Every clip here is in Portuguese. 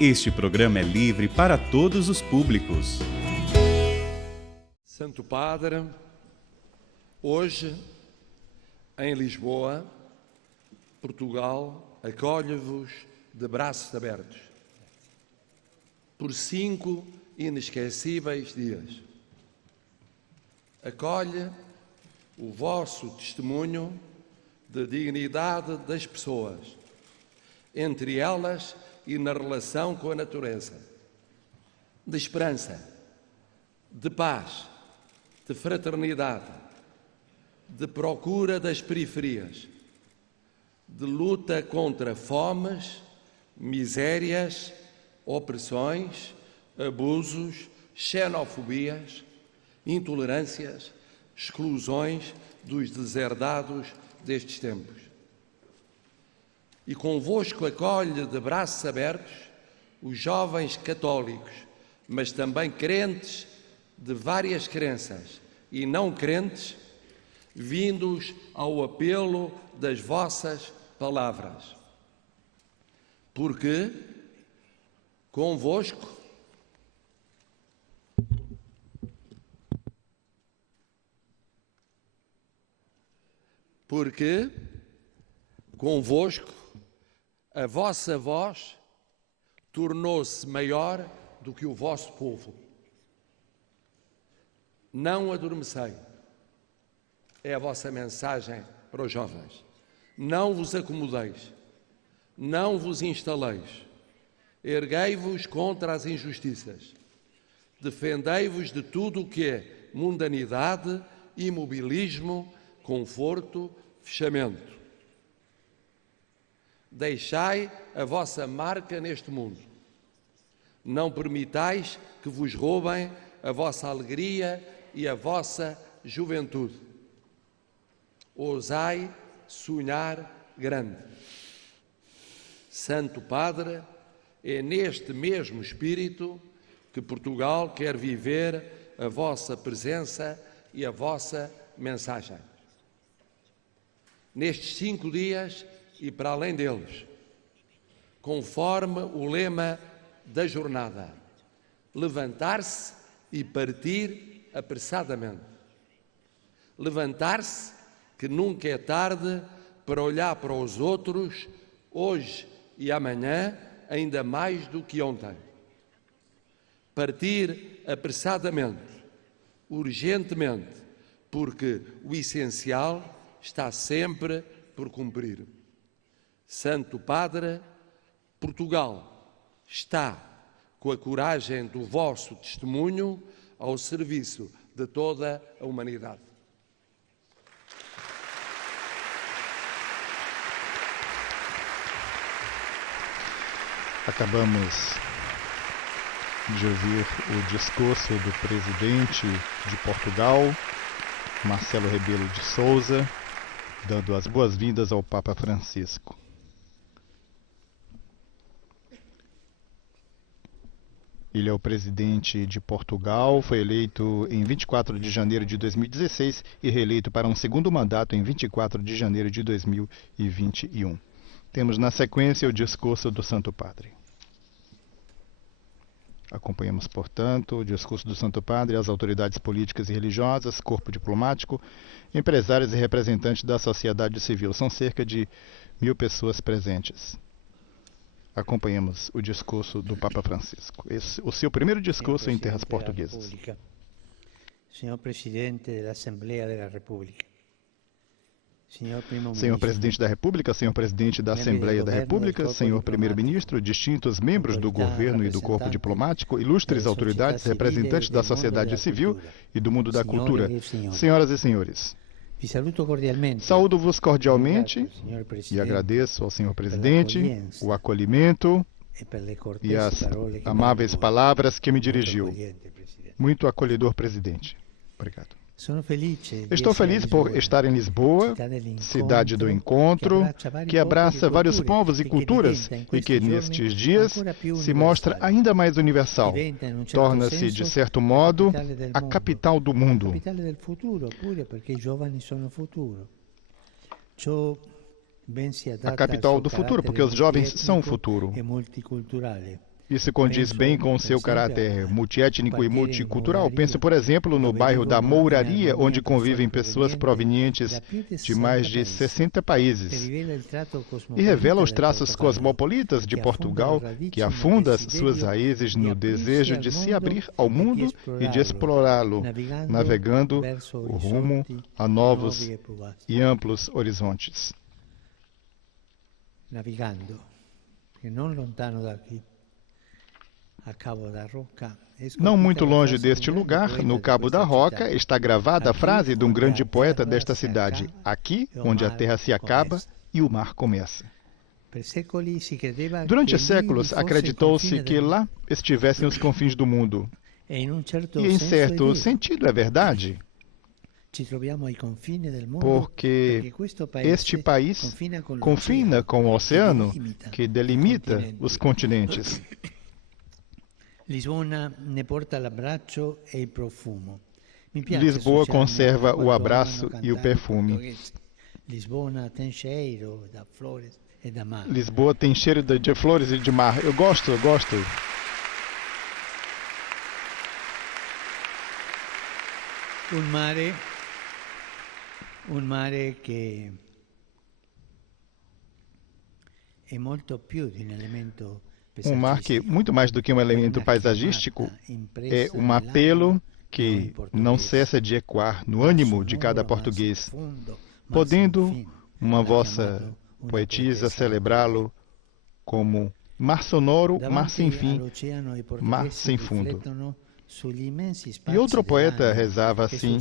Este programa é livre para todos os públicos. Santo Padre, hoje, em Lisboa, Portugal, acolhe-vos de braços abertos por 5 inesquecíveis dias. Acolhe o vosso testemunho de dignidade das pessoas, entre elas e na relação com a natureza, de esperança, de paz, de fraternidade, de procura das periferias, de luta contra fomes, misérias, opressões, abusos, xenofobias, intolerâncias, exclusões dos deserdados destes tempos. E convosco acolhe de braços abertos os jovens católicos, mas também crentes de várias crenças e não crentes, vindos ao apelo das vossas palavras. Porque convosco a vossa voz tornou-se maior do que o vosso povo. Não adormecei. É a vossa mensagem para os jovens. Não vos acomodeis. Não vos instaleis. Erguei-vos contra as injustiças. Defendei-vos de tudo o que é mundanidade, imobilismo, conforto, fechamento. Deixai a vossa marca neste mundo. Não permitais que vos roubem a vossa alegria e a vossa juventude. Ousai sonhar grande. Santo Padre, é neste mesmo espírito que Portugal quer viver a vossa presença e a vossa mensagem. Nestes 5 dias e para além deles, conforme o lema da jornada, levantar-se e partir apressadamente. Levantar-se, que nunca é tarde para olhar para os outros, hoje e amanhã, ainda mais do que ontem. Partir apressadamente, urgentemente, porque o essencial está sempre por cumprir. Santo Padre, Portugal está, com a coragem do vosso testemunho, ao serviço de toda a humanidade. Acabamos de ouvir o discurso do presidente de Portugal, Marcelo Rebelo de Sousa, dando as boas-vindas ao Papa Francisco. Ele é o presidente de Portugal, foi eleito em 24 de janeiro de 2016 e reeleito para um segundo mandato em 24 de janeiro de 2021. Temos na sequência o discurso do Santo Padre. Acompanhamos, portanto, o discurso do Santo Padre às autoridades políticas e religiosas, corpo diplomático, empresários e representantes da sociedade civil. São cerca de 1.000 pessoas presentes. Acompanhemos o discurso do Papa Francisco. O seu primeiro discurso em terras portuguesas. Senhor Presidente da Assembleia da República. Senhor Presidente da República, Senhor Presidente da Assembleia da República, Senhor Primeiro-Ministro, distintos membros do governo e do corpo diplomático, ilustres autoridades, representantes da sociedade civil e do mundo da cultura, senhoras e senhores. Saúdo-vos cordialmente e agradeço ao Senhor Presidente o acolhimento e as amáveis palavras que me dirigiu. Muito acolhedor, Presidente. Obrigado. Estou feliz por estar em Lisboa, cidade do encontro, que abraça vários povos e culturas e que, nestes dias, se mostra ainda mais universal. Torna-se, de certo modo, a capital do mundo. a capital do futuro, porque os jovens são o futuro. Isso condiz bem com o seu caráter multiétnico e multicultural. Penso, por exemplo, no bairro da Mouraria, onde convivem pessoas provenientes de mais de 60 países. E revela os traços cosmopolitas de Portugal, que afunda suas raízes no desejo de se abrir ao mundo e de explorá-lo, navegando o rumo a novos e amplos horizontes. Navegando, que não lontano daqui. Não muito longe deste lugar, no Cabo da Roca, está gravada a frase de um grande poeta desta cidade: aqui, onde a terra se acaba e o mar começa. Durante séculos, acreditou-se que lá estivessem os confins do mundo. E, em certo sentido, é verdade. Porque este país confina com o oceano que delimita os continentes. Lisboa conserva o abraço e o perfume. Lisboa tem cheiro de flores e de mar. Eu gosto. Un mare che è molto più di un elemento. Um mar que, muito mais do que um elemento paisagístico, é um apelo que não cessa de ecoar no ânimo de cada português, podendo uma vossa poetisa celebrá-lo como mar sonoro, mar sem fim, mar sem fundo. E outro poeta rezava assim: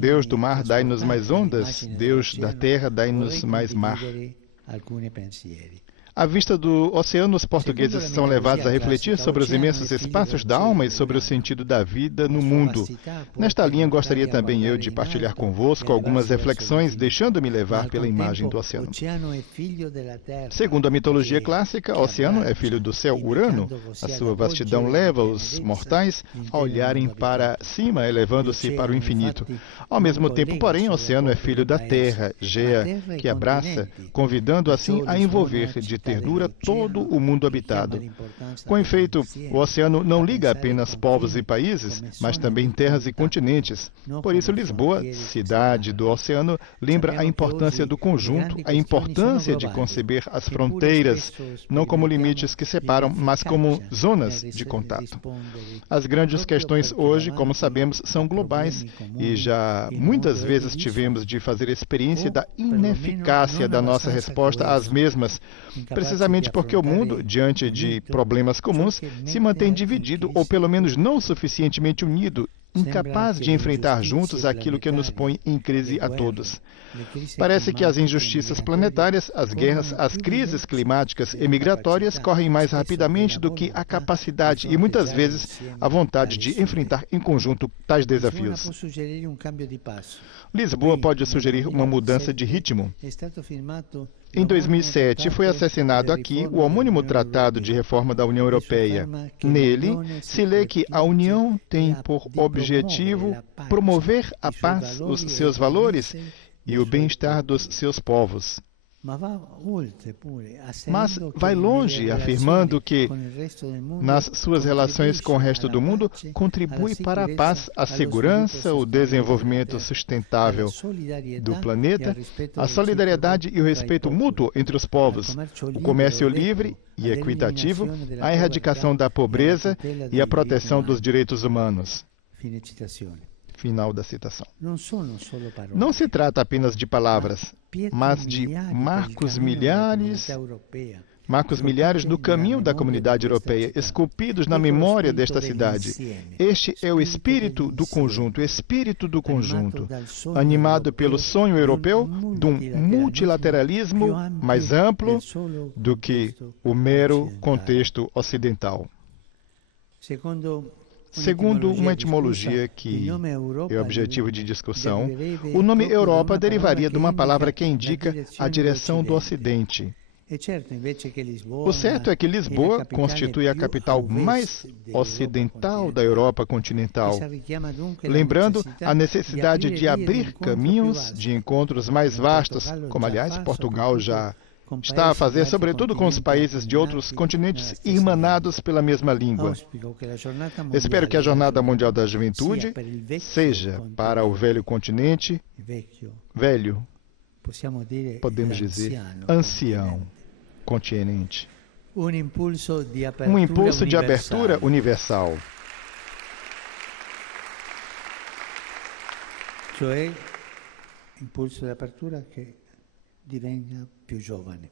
Deus do mar, dai-nos mais ondas, Deus da terra, dai-nos mais mar. À vista do oceano, os portugueses são levados a refletir sobre os imensos espaços da alma e sobre o sentido da vida no mundo. Nesta linha, gostaria também eu de partilhar convosco algumas reflexões, deixando-me levar pela imagem do oceano. Segundo a mitologia clássica, o oceano é filho do céu Urano. A sua vastidão leva os mortais a olharem para cima, elevando-se para o infinito. Ao mesmo tempo, porém, o oceano é filho da terra, Gea, que abraça, convidando assim a envolver de ternura todo o mundo habitado. Com efeito, o oceano não liga apenas povos e países, mas também terras e continentes. Por isso, Lisboa, cidade do oceano, lembra a importância do conjunto, a importância de conceber as fronteiras, não como limites que separam, mas como zonas de contato. As grandes questões hoje, como sabemos, são globais e já muitas vezes tivemos de fazer experiência da ineficácia da nossa resposta às mesmas, precisamente porque o mundo, diante de problemas comuns, se mantém dividido ou pelo menos não suficientemente unido, incapaz de enfrentar juntos aquilo que nos põe em crise a todos. Parece que as injustiças planetárias, as guerras, as crises climáticas e migratórias correm mais rapidamente do que a capacidade e, muitas vezes, a vontade de enfrentar em conjunto tais desafios. Lisboa pode sugerir uma mudança de ritmo. Em 2007, foi assassinado aqui o homônimo Tratado de Reforma da União Europeia. Nele, se lê que a União tem por objetivo promover a paz, os seus valores e o bem-estar dos seus povos. Mas vai longe, afirmando que, nas suas relações com o resto do mundo, contribui para a paz, a segurança, o desenvolvimento sustentável do planeta, a solidariedade e o respeito mútuo entre os povos, o comércio livre e equitativo, a erradicação da pobreza e a proteção dos direitos humanos. Final da citação. Não se trata apenas de palavras, mas de marcos milhares do caminho da comunidade europeia, esculpidos na memória desta cidade. Este é o espírito do conjunto, animado pelo sonho europeu de um multilateralismo mais amplo do que o mero contexto ocidental. Segundo uma etimologia que é objetivo de discussão, o nome Europa derivaria de uma palavra que indica a direção do Ocidente. O certo é que Lisboa constitui a capital mais ocidental da Europa continental, lembrando a necessidade de abrir caminhos de encontros mais vastos, como aliás Portugal já está a fazer, sobretudo com os países de outros continentes irmanados pela mesma língua. Espero que a Jornada Mundial da Juventude seja para o velho continente, velho, podemos dizer, ancião continente. Um impulso de abertura universal. Cioè, impulso di apertura che divenga più giovane.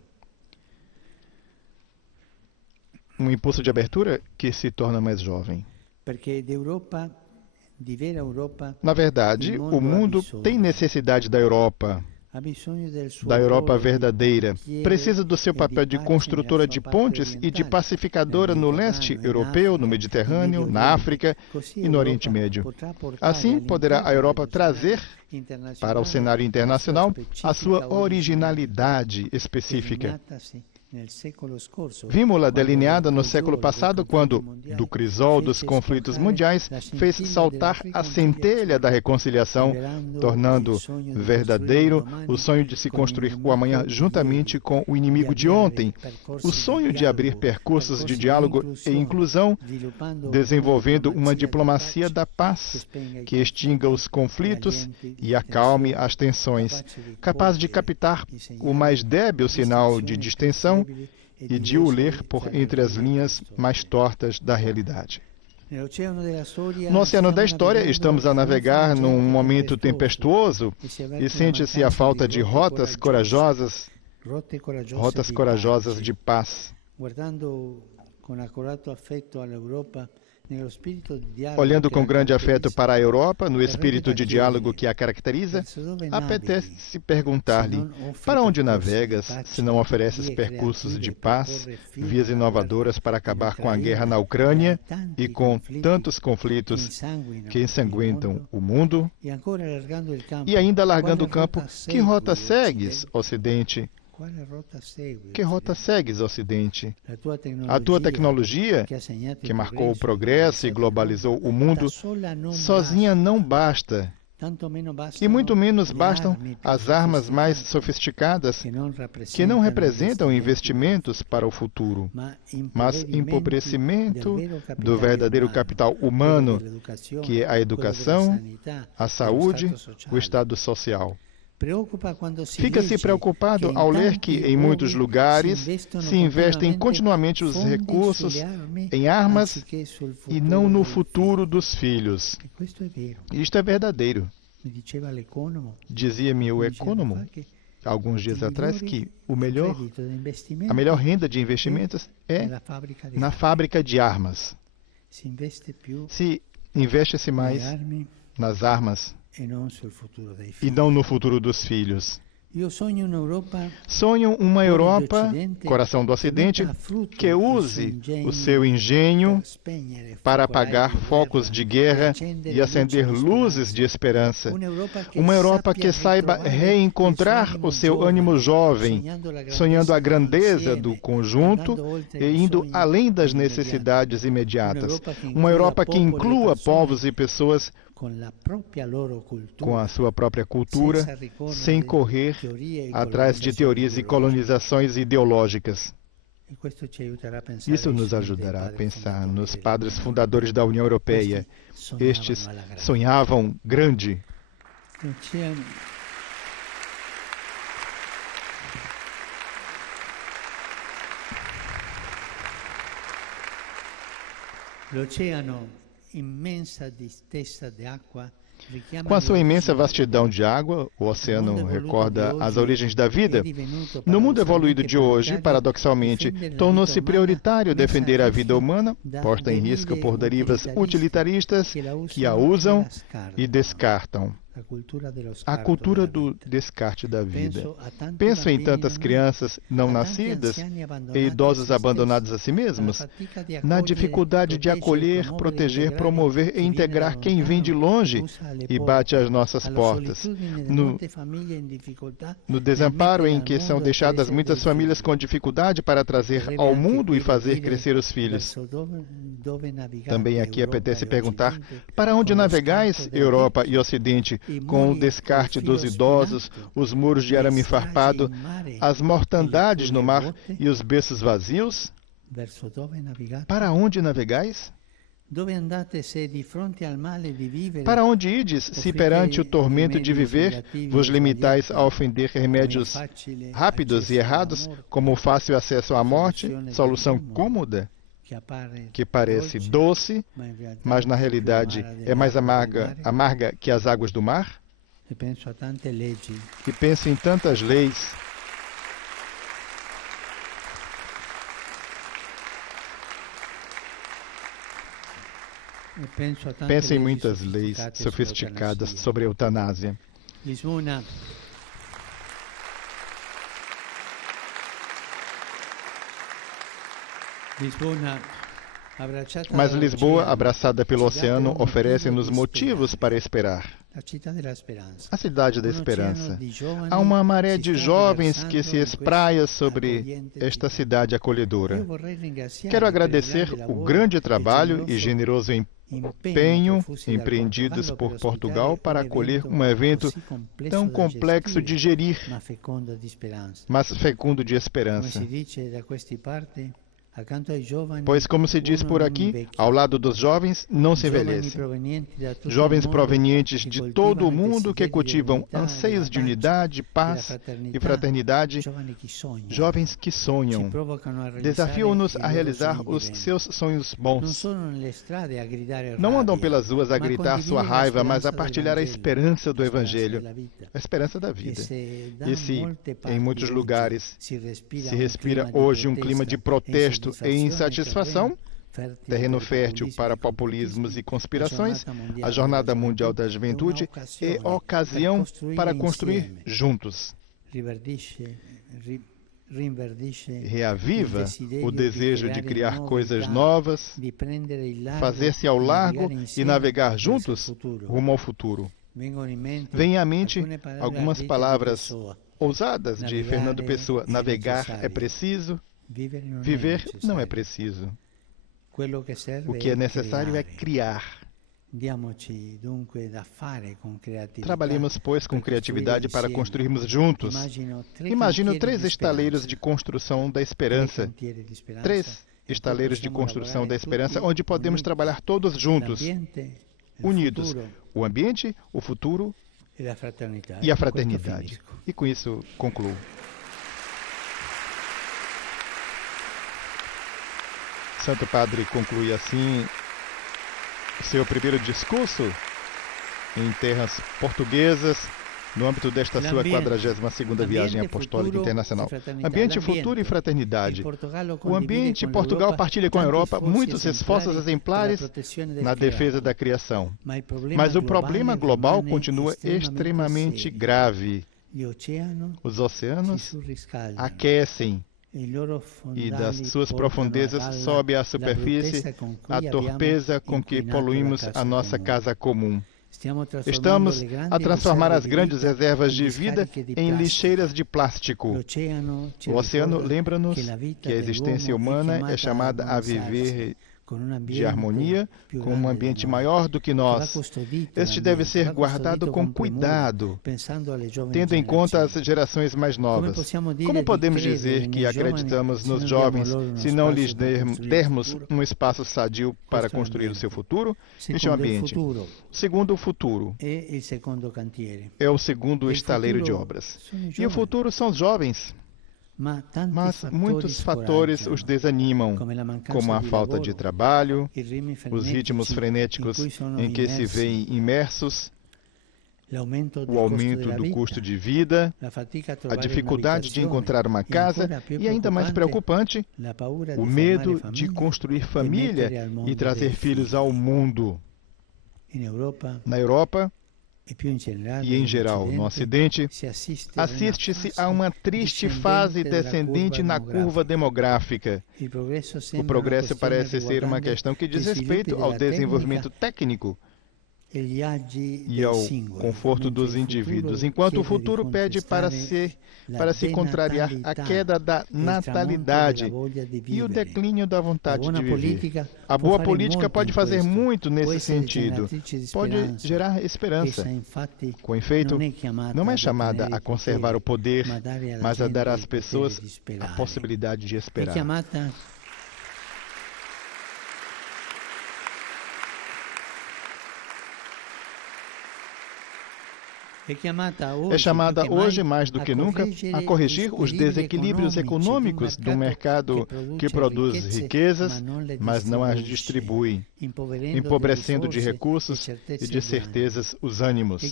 Um impulso de abertura que se torna mais jovem. Perché d'Europa, di vera Europa, na verdade, o mundo tem necessidade da Europa verdadeira. Precisa do seu papel de construtora de pontes e de pacificadora no leste europeu, no Mediterrâneo, na África e no Oriente Médio. Assim, poderá a Europa trazer para o cenário internacional a sua originalidade específica. Vimos-la delineada no século passado, quando, do crisol dos conflitos mundiais, fez saltar a centelha da reconciliação, tornando verdadeiro o sonho de se construir o amanhã juntamente com o inimigo de ontem, o sonho de abrir percursos de diálogo e inclusão, desenvolvendo uma diplomacia da paz que extinga os conflitos e acalme as tensões, capaz de captar o mais débil sinal de distensão e de o ler por entre as linhas mais tortas da realidade. No oceano da história, estamos a navegar num momento tempestuoso e sente-se a falta de rotas corajosas de paz. Olhando com grande afeto para a Europa, no espírito de diálogo que a caracteriza, apetece perguntar-lhe: para onde navegas, se não ofereces percursos de paz, vias inovadoras para acabar com a guerra na Ucrânia e com tantos conflitos que ensanguentam o mundo? E ainda largando o campo, que rota segues, Ocidente? Que rota segues, Ocidente? A tua tecnologia, que marcou o progresso e globalizou o mundo, sozinha não basta. E muito menos bastam as armas mais sofisticadas, que não representam investimentos para o futuro, mas empobrecimento do verdadeiro capital humano, que é a educação, a saúde, o estado social. Fica-se preocupado ao ler que, em muitos lugares, se investem continuamente os recursos em armas e não no futuro dos filhos. Isto é verdadeiro. Dizia-me o econômico, alguns dias atrás, que a melhor renda de investimentos é na fábrica de armas. Se investe-se mais nas armas e não no futuro dos filhos. Sonho uma Europa, coração do Ocidente, que use o seu engenho para apagar focos de guerra e acender luzes de esperança. Uma Europa que saiba reencontrar o seu ânimo jovem, sonhando a grandeza do conjunto e indo além das necessidades imediatas. Uma Europa que inclua povos e pessoas com a sua própria cultura, sem correr atrás de teorias e colonizações ideológicas. Isso nos ajudará a pensar nos padres fundadores da União Europeia. Estes sonhavam grande. Com a sua imensa vastidão de água, o oceano recorda as origens da vida. No mundo evoluído de hoje, paradoxalmente, tornou-se prioritário defender a vida humana, posta em risco por derivas utilitaristas que a usam e descartam. a cultura do descarte da vida. Penso em tantas crianças não nascidas e idosos abandonados a si mesmos, na dificuldade de acolher, proteger, promover e integrar quem vem de longe e bate às nossas portas, no desamparo em que são deixadas muitas famílias com dificuldade para trazer ao mundo e fazer crescer os filhos. Também aqui apetece perguntar: para onde navegais, Europa e Ocidente, com o descarte dos idosos, os muros de arame farpado, as mortandades no mar e os berços vazios? Para onde navegais? Para onde ides, se perante o tormento de viver vos limitais a ofender remédios rápidos e errados, como o fácil acesso à morte, solução cômoda, que parece doce, mas na realidade é mais amarga que as águas do mar? E penso em tantas leis. Penso em muitas leis sofisticadas sobre a eutanásia. Mas Lisboa, abraçada pelo oceano, oferece-nos motivos para esperar. A cidade da esperança. Há uma maré de jovens que se espraia sobre esta cidade acolhedora. Quero agradecer o grande trabalho e generoso empenho empreendidos por Portugal para acolher um evento tão complexo de gerir, mas fecundo de esperança. Pois, como se diz por aqui, ao lado dos jovens não se envelhece. Jovens provenientes de todo o mundo que cultivam anseios de unidade, paz e fraternidade. Jovens que sonham. Desafiam-nos a realizar os seus sonhos bons. Não andam pelas ruas a gritar sua raiva, mas a partilhar a esperança do Evangelho, a esperança da vida. E se, em muitos lugares, se respira hoje um clima de protesto e insatisfação, terreno fértil para populismos e conspirações, a Jornada Mundial da Juventude é ocasião para construir juntos. Reaviva o desejo de criar coisas novas, fazer-se ao largo e navegar juntos rumo ao futuro. Vem à mente algumas palavras ousadas de Fernando Pessoa: navegar é preciso, viver não é preciso. O que é necessário é criar. Trabalhemos, pois, com criatividade para construirmos juntos. Imagino 3 estaleiros de construção da esperança. 3 estaleiros de construção da esperança, onde podemos trabalhar todos juntos, unidos. O ambiente, o futuro e a fraternidade. E com isso concluo. Santo Padre conclui assim o seu primeiro discurso em terras portuguesas, no âmbito desta sua 42ª viagem apostólica internacional. Ambiente, futuro e fraternidade. O ambiente, Portugal partilha com a Europa muitos esforços exemplares na defesa da criação. Mas o problema global continua extremamente grave. Os oceanos aquecem e das suas profundezas sobe à superfície a torpeza com que poluímos a nossa casa comum. Estamos a transformar as grandes reservas de vida em lixeiras de plástico. O oceano lembra-nos que a existência humana é chamada a viver de harmonia com um ambiente maior do que nós. Este deve ser guardado com cuidado, tendo em conta as gerações mais novas. Como podemos dizer que acreditamos nos jovens se não lhes dermos um espaço sadio para construir o seu futuro? Este é o ambiente. Segundo, o futuro. É o segundo estaleiro de obras. E o futuro são os jovens. Mas muitos fatores os desanimam, como a falta de trabalho, os ritmos frenéticos em que se veem imersos, o aumento do custo de vida, a dificuldade de encontrar uma casa e, ainda mais preocupante, o medo de construir família e trazer filhos ao mundo. Na Europa, E, em geral, no Ocidente, assiste-se a uma triste fase descendente na curva demográfica. O progresso parece ser uma questão que diz respeito ao desenvolvimento técnico e ao conforto dos indivíduos, enquanto o futuro pede para se contrariar a queda da natalidade e o declínio da vontade de viver. A boa política pode fazer muito nesse sentido, pode gerar esperança. Com efeito, não é chamada a conservar o poder, mas a dar às pessoas a possibilidade de esperar. É chamada hoje, mais do que nunca, a corrigir os desequilíbrios econômicos de um mercado que produz riquezas, mas não as distribui, empobrecendo de recursos e de certezas os ânimos.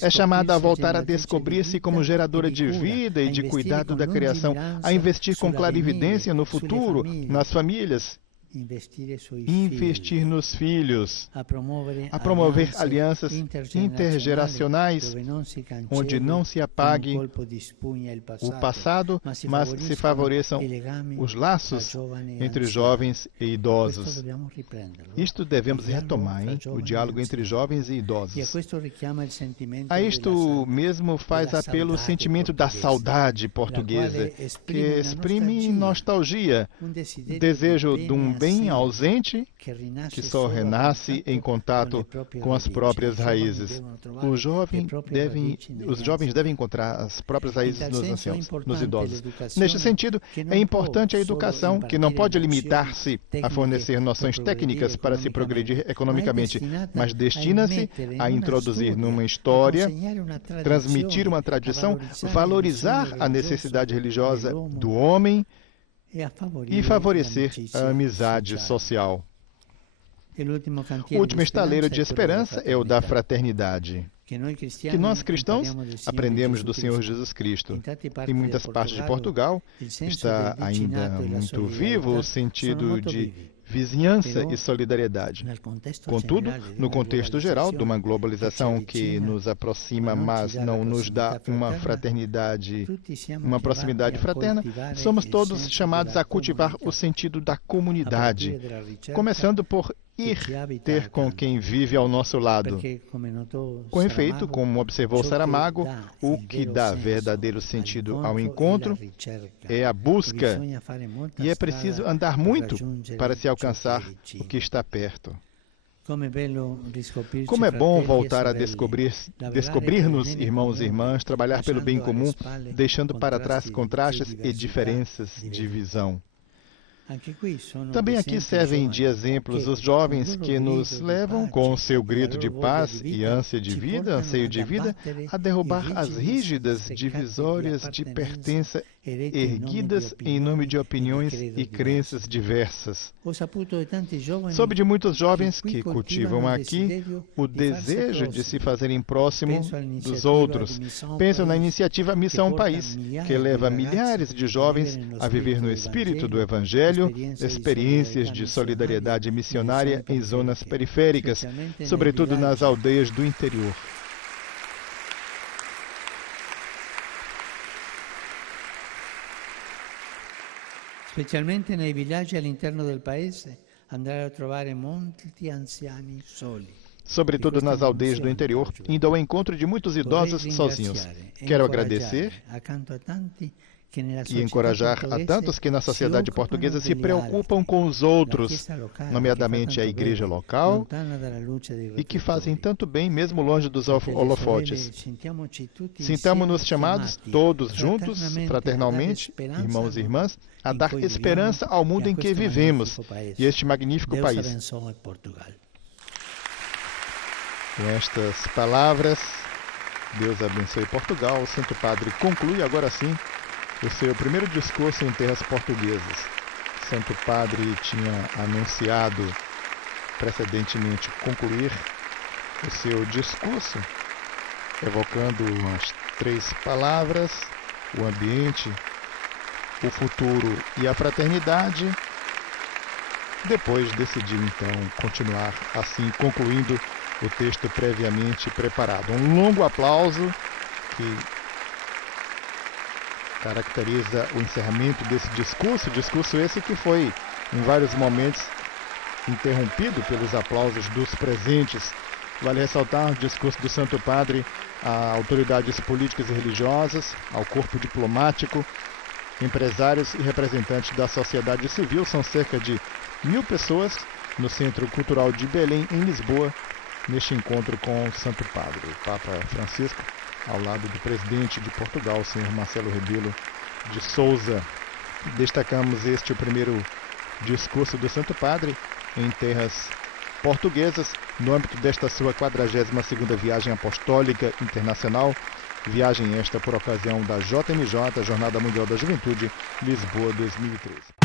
É chamada a voltar a descobrir-se como geradora de vida e de cuidado da criação, a investir com clarividência no futuro, nas famílias, investir nos filhos, a promover alianças intergeracionais, onde não se apague o passado, mas se favoreçam os laços entre jovens e idosos. Isto devemos retomar, o diálogo entre jovens e idosos. A isto mesmo faz apelo o sentimento da saudade portuguesa, que exprime nostalgia, desejo de um bem ausente que só renasce em contato com as próprias raízes. Os jovens devem encontrar as próprias raízes nos anciãos, nos idosos. Neste sentido, é importante a educação, que não pode limitar-se a fornecer noções técnicas para se progredir economicamente, mas destina-se a introduzir numa história, transmitir uma tradição, valorizar a necessidade religiosa do homem e favorecer a amizade social. O último estaleiro de esperança é o da fraternidade, que nós cristãos aprendemos do Senhor Jesus Cristo. Em muitas partes de Portugal está ainda muito vivo o sentido de vizinhança e solidariedade. Contudo, no contexto geral de uma globalização que nos aproxima, mas não nos dá uma fraternidade, uma proximidade fraterna, somos todos chamados a cultivar o sentido da comunidade, começando por ir ter com quem vive ao nosso lado. Com efeito, como observou Saramago, o que dá verdadeiro sentido ao encontro é a busca, e é preciso andar muito para se alcançar o que está perto. Como é bom voltar a descobrir-nos, irmãos e irmãs, trabalhar pelo bem comum, deixando para trás contrastes e diferenças de visão. Também aqui servem de exemplos os jovens que nos levam, com o seu grito de paz e ânsia de vida, anseio de vida, a derrubar as rígidas divisórias de pertença erguidas em nome de opiniões e crenças diversas. Soube de muitos jovens que cultivam aqui o desejo de se fazerem próximo dos outros. Pensam na iniciativa Missão País, que leva milhares de jovens a viver no espírito do Evangelho, experiências de solidariedade missionária em zonas periféricas, sobretudo nas aldeias do interior. Specialmente nei villaggi all'interno del paese, andare a trovare molti anziani soli. Sobretudo nas aldeias do interior, indo ao encontro de muitos idosos sozinhos. Quero agradecer e encorajar a tantos que na sociedade portuguesa se preocupam com os outros, nomeadamente a igreja local, e que fazem tanto bem mesmo longe dos holofotes. Sintamo-nos chamados, todos juntos, fraternalmente, irmãos e irmãs, a dar esperança ao mundo em que vivemos e este magnífico país. Com estas palavras, Deus abençoe Portugal. O Santo Padre conclui agora sim o seu primeiro discurso em terras portuguesas. O Santo Padre tinha anunciado precedentemente concluir o seu discurso, evocando as 3 palavras: o ambiente, o futuro e a fraternidade. Depois decidiu então continuar assim, concluindo o texto previamente preparado. Um longo aplauso que caracteriza o encerramento desse discurso esse que foi em vários momentos interrompido pelos aplausos dos presentes. Vale ressaltar o discurso do Santo Padre a autoridades políticas e religiosas, ao corpo diplomático, empresários e representantes da sociedade civil. São cerca de 1.000 pessoas no Centro Cultural de Belém, em Lisboa, neste encontro com o Santo Padre, o Papa Francisco, ao lado do presidente de Portugal, o senhor Marcelo Rebelo de Sousa. Destacamos o primeiro discurso do Santo Padre em terras portuguesas, no âmbito desta sua 42ª viagem apostólica internacional, viagem esta por ocasião da JMJ, Jornada Mundial da Juventude, Lisboa 2013.